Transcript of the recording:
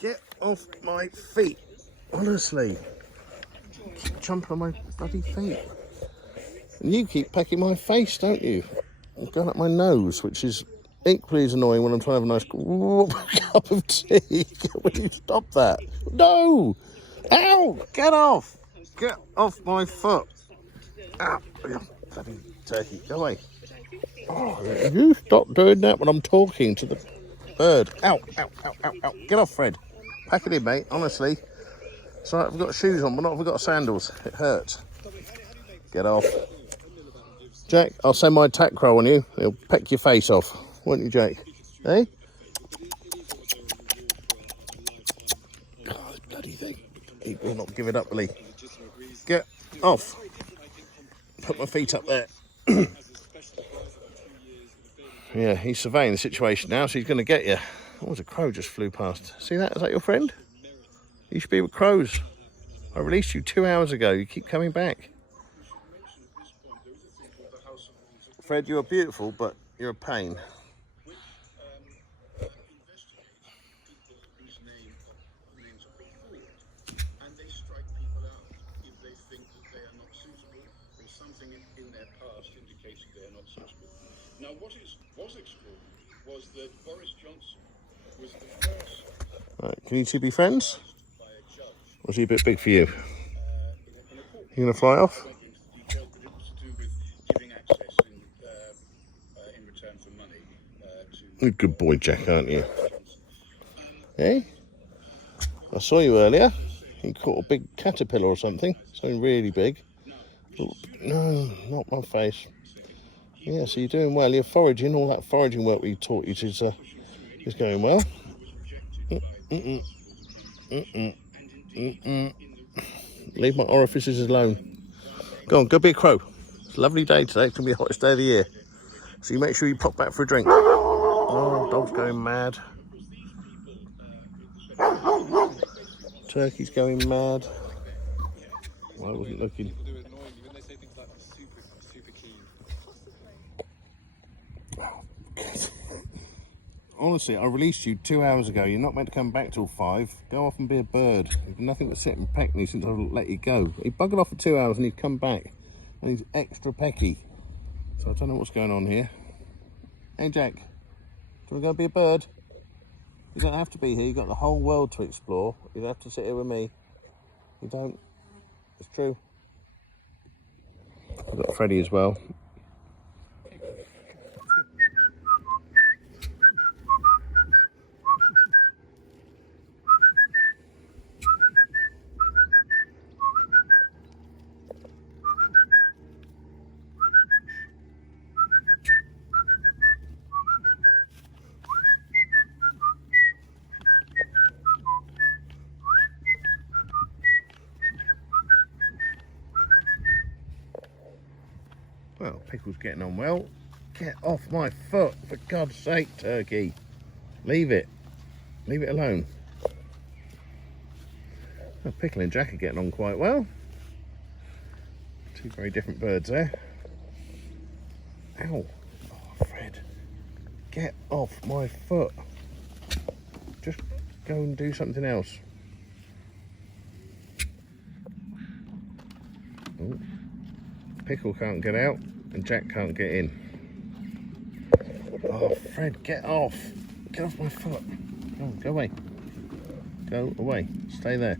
Get off my feet. Honestly. Keep jumping on my bloody feet. And you keep pecking my face, don't you? And going up my nose, which is equally as annoying when I'm trying to have a nice cup of tea. Will you stop that? No! Ow! Get off! Get off my foot! Ow! Bloody turkey, go away. Oh, you stop doing that when I'm talking to the bird. Ow, ow, ow, ow, ow. Get off, Fred. Pack it in, mate, honestly. It's all right, I've got shoes on, but not if I've got sandals. It hurts. Get off. Jack, I'll send my attack crow on you. It'll peck your face off. Won't you, Jack? Eh? God, bloody thing. He will not give it up, will he? Get off. Put my feet up there. Yeah, he's surveying the situation now, so he's going to get you. Oh, there's a crow just flew past. See that? Is that your friend? You should be with crows. I released you 2 hours ago. You keep coming back. Fred, you're beautiful, but you're a pain. Now, what was explored was that Boris Johnson was the first. Right, can you two be friends? Or is he a bit big for you? You gonna fly off? You're a good boy, Jack, aren't you? Eh? I saw you earlier. You caught a big caterpillar or something. Something really big. Oh, no, not my face. Yeah, so you're doing well. You're foraging. All that foraging work we taught you is going well. Leave my orifices alone. Go on, go be a crow. It's a lovely day today. It's going to be the hottest day of the year. So you make sure you pop back for a drink. Oh, dog's going mad. Turkey's going mad. Well, I wasn't looking. Honestly, I released you 2 hours ago. You're not meant to come back till 5. Go off and be a bird. You've nothing but sit and peck me since I let you go. He buggered off for 2 hours and he'd come back. And he's extra pecky. So I don't know what's going on here. Hey, Jack. Do you want to go be a bird? You don't have to be here. You've got the whole world to explore. You don't have to sit here with me. You don't. It's true. I've got Freddie as well. Well, Pickle's getting on well. Get off my foot, for God's sake, Turkey. Leave it. Leave it alone. Well, Pickle and Jack are getting on quite well. Two very different birds there. Ow. Oh, Fred. Get off my foot. Just go and do something else. Oh. Pickle can't get out and Jack can't get in. Oh, Fred, get off. Get off my foot. Oh, go away. Go away. Stay there.